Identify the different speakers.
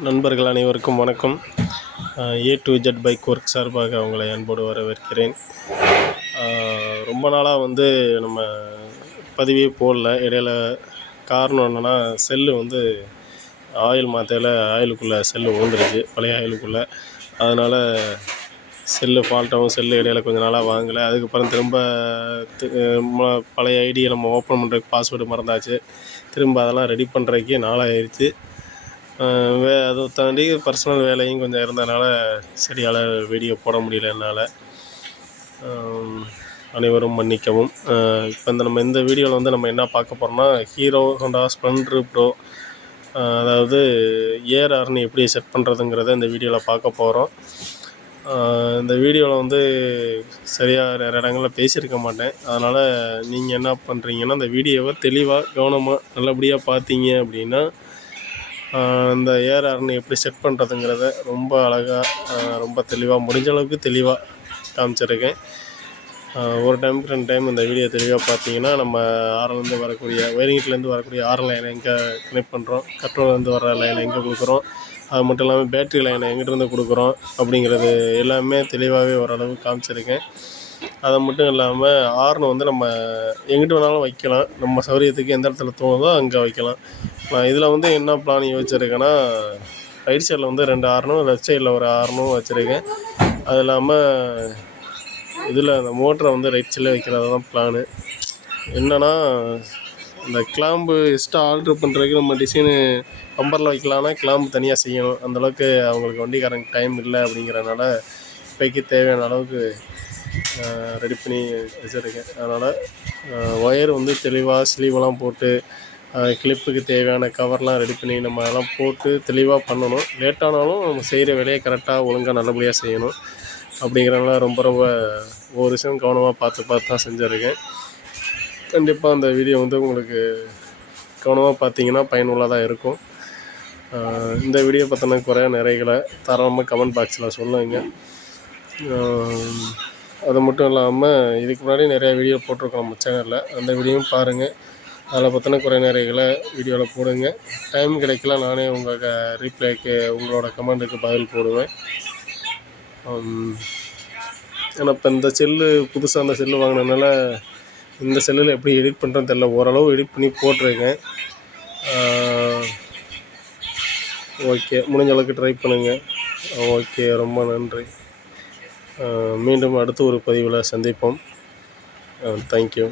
Speaker 1: நண்பர்கள் அனைவருக்கும் வணக்கம். A to Z bike work சார்பாக உங்களை அன்போடு வரவேற்கிறேன். ரொம்ப நாளாக வந்து நம்ம பதிவே போடல. இடையில காரணம் என்னென்னா செல்லு வந்து ஆயில் மாற்றையில் ஆயிலுக்குள்ளே செல்லு விழுந்துருச்சு பழைய ஆயிலுக்குள்ளே. அதனால் செல்லு ஃபால்ட்டாகவும் செல்லு இடையில கொஞ்ச நாளாக வாங்கலை. அதுக்கப்புறம் திரும்ப ம- பழைய ஐடியை நம்ம ஓப்பன் பண்ணுறதுக்கு பாஸ்வேர்டு மறந்தாச்சு. திரும்ப அதெல்லாம் ரெடி பண்ணுறதுக்கே நாளாகிடுச்சு வே அதை தாண்டி பர்சனல் வேலையும் கொஞ்சம் இருந்ததுனால சரியால் வீடியோ போட முடியல என்னால். அனைவரும் மன்னிக்கவும். இப்போ இந்த நம்ம இந்த வீடியோவில் வந்து நம்ம என்ன பார்க்க போகிறோம்னா ஹீரோ ஹோண்டா ஸ்ப்ளெண்ட்ரு ப்ரோ அதாவது ஏஆர்ஆர்னு எப்படி செட் பண்ணுறதுங்கிறத இந்த வீடியோவில் பார்க்க போகிறோம் இந்த வீடியோவில் வந்து சரியாக நிறைய இடங்களில் பேசியிருக்க மாட்டேன். அதனால் நீங்கள் என்ன பண்ணுறீங்கன்னா இந்த வீடியோவை தெளிவாக கவனமாக நல்லபடியாக பார்த்தீங்க அப்படின்னா அந்த ஏர் ஏஆர்ஆர்னு எப்படி செட் பண்ணுறதுங்கிறத ரொம்ப அழகாக ரொம்ப தெளிவாக முடிஞ்ச அளவுக்கு தெளிவாக காமிச்சிருக்கேன். ஒரு டைமுக்கு ரெண்டு டைம் இந்த வீடியோ தெளிவாக பார்த்தீங்கன்னா நம்ம ஆர்லேருந்து வரக்கூடிய ஒயரிங்லேருந்து வரக்கூடிய ஆர் லைனை எங்கே கனெக்ட் பண்ணுறோம் கட்ரோலேருந்து வர லைனை எங்கே கொடுக்குறோம் அது மட்டும் இல்லாமல் பேட்ரி லைனை எங்கிட்டிருந்து கொடுக்குறோம் அப்படிங்கிறது எல்லாமே தெளிவாகவே ஓரளவு காமிச்சிருக்கேன். அது மட்டும் இல்லாமல் ஆர்னு வந்து நம்ம எங்கிட்டு வேணாலும் வைக்கலாம். நம்ம சௌகரியத்துக்கு எந்த இடத்துல தோணுதோ அங்கே வைக்கலாம். நான் இதில் வந்து என்ன பிளான் யோசிச்சிருக்கேன்னா ரைட் சைடில் வந்து ரெண்டு ஆர்னும் லெஃப்ட் சைடில் ஒரு ஆர்னும் வச்சுருக்கேன். அது இல்லாமல் இதில் அந்த மோட்டரை வந்து ரைட் சைடில் வைக்கிறது தான் பிளானு என்னென்னா இந்த கிளாம்பு எக்ஸ்ட்ரா ஆல்ட்ரு பண்ணுறதுக்கு நம்ம டிசைனு பம்பரில் வைக்கலாம்னா கிளாம்பு தனியாக செய்யணும். அந்தளவுக்கு அவங்களுக்கு வண்டிக்காரங்க டைம் இல்லை அப்படிங்கிறனால இப்போக்கி தேவையான அளவுக்கு ரெடி பண்ணி வச்சுருக்கேன். அதனால் ஒயர் வந்து தெளிவாக ஸ்லீவெல்லாம் போட்டு கிளிப்புக்கு தேவையான கவர்லாம் ரெடி பண்ணி நம்ம அதெல்லாம் போட்டு தெளிவாக பண்ணணும். லேட்டானாலும் நம்ம செய்கிற வேலையை கரெக்டாக ஒழுங்காக நல்லபடியாக செய்யணும். அப்படிங்கிறனால ரொம்ப ரொம்ப ஒவ்வொரு விஷயம் கவனமாக பார்த்து பார்த்து தான் செஞ்சுருக்கேன். கண்டிப்பாக அந்த வீடியோ வந்து உங்களுக்கு கவனமாக பார்த்தீங்கன்னா பயனுள்ளதாக இருக்கும். இந்த வீடியோ பற்றின குறை நிறைகளை தரமாக கமெண்ட் பாக்ஸில் சொல்லுங்கள் அது மட்டும் இல்லாமல் இதுக்கு முன்னாடி நிறையா வீடியோ போட்டிருக்கோம் நம்ம சேனலில் அந்த வீடியோவும் பாருங்கள் அதில் பற்றின குறை நிறைகளை வீடியோவில் போடுங்க. டைம் கிடைக்கல நானே உங்கள் க ரீப்ளைக்கு உங்களோட கமெண்ட்டுக்கு பதில் போடுவேன். ஆனால் ஏன்னா இப்போ இந்த செல்லு புதுசாக அந்த செல்லு வாங்கினதுனால இந்த செல்லில் எப்படி எடிட் பண்ணுறேன்னு தெரில ஓரளவு எடிட் பண்ணி போட்டிருக்கேன். ஓகே முடிஞ்ச அளவுக்கு ட்ரை பண்ணுங்கள் ஓகே ரொம்ப நன்றி. மீண்டும் அடுத்த ஒரு பதிவில் சந்திப்போம். தேங்க்யூ